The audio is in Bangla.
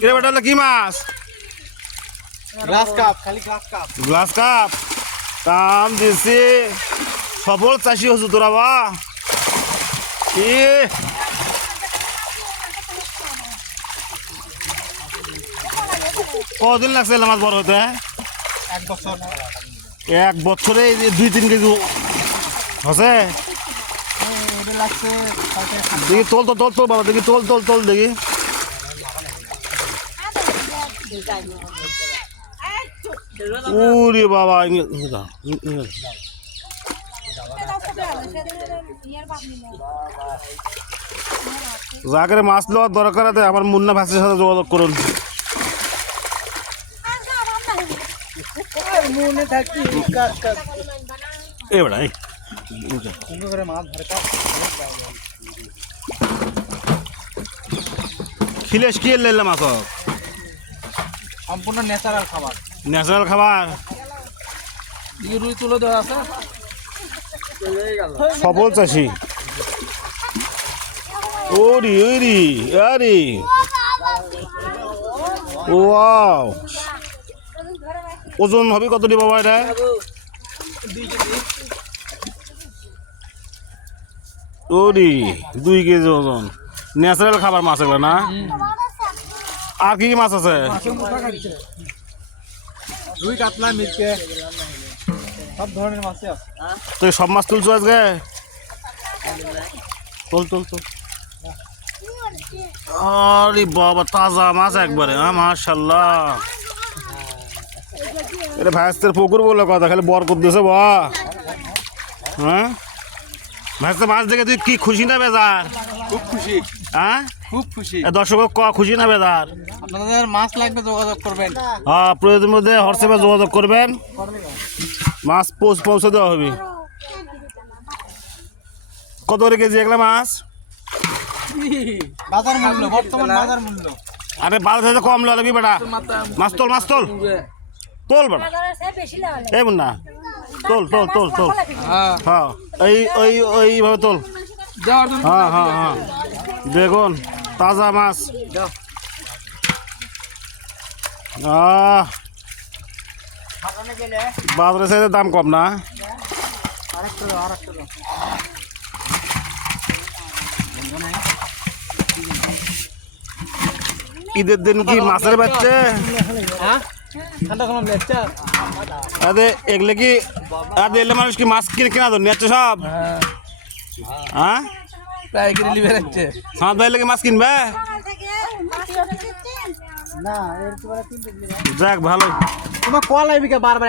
কিরে বেটা কি মাছ? গ্লাস কাপ, খালি গ্লাস কাপ। গ্লাস কাপ কাম দিছি। সফল চাষি হচ্ছু তোরা বা। কদিন লাগছে মাছ বড় হতে? 1 বছর। 1 বছরে 2-3 কেজি হচ্ছে। দেখি তোল তো তোল তোল বাবা, দেখি তোল তোল তোল দেখি। ওরে বাবা যাকে মাছ লওয়ার দরকার আছে আমার মুন্না ভাষার সাথে যোগাযোগ করুন। এবারে খিলেশ কি এলে মাছ সম্পূর্ণ ন্যাচারাল খাবার। ন্যাচারাল খাবার রুই তুলে দেওয়া আছে। সফল চাষি। ওরি ওরি আরে ওয়াও, ওজন হবে কত নি বাবা এটা? 2 কেজি। ওরি 2 কেজি ওজন। ন্যাচারাল খাবার মাছ এগুলো না? আর কি কি মাছ আছে? রুই, কাতলা, মিরকে সব ধরনের মাছই আছে। তুই সব মাছ তুলছো আজকে? তোল তোল তোল। আরে বাবা তাজা মাছ একবারে। মাশাআল্লাহ। এটা ভাইস্তের পুকুর বলে কথা, খালি বর করতেছে বা। হ্যাঁ ভাইস্তে মাছ দেখে তুই কি খুশি না বেজার? খুব খুশি। হ্যাঁ খুব খুশি। দর্শক খুশি না বেজার? আপনাদের মাছ লাগবে যোগাযোগ করবেন। হ্যাঁ প্রয়োজনের মধ্যে হোয়াটসঅ্যাপে যোগাযোগ করবেন, মাছ পৌঁছে দেওয়া হবে। কত করে কেজি এগুলা মাছ? বাজার মূল্য, বর্তমান বাজার মূল্য। আরে 12,000 কম লাগবি বেটা। মাছ তোল মাছ তোল তোল বেটা। এই মুন্না তোল তোল তোল তোল। হ্যাঁ এইভাবে তোল। হ্যাঁ হ্যাঁ হ্যাঁ দেখুন তাজা মাছ। বাজারের সাইডে দাম কম না? ঈদের দিন কি মাছের বাচ্চা? আরে এগুলো কি এলে মানুষ কি মাছ কিনে কেনা তো নিচ্ছে সব? হ্যাঁ কি মাছ কিনবে? যাক ভালো। তোমার কল আইবি কে বারবার।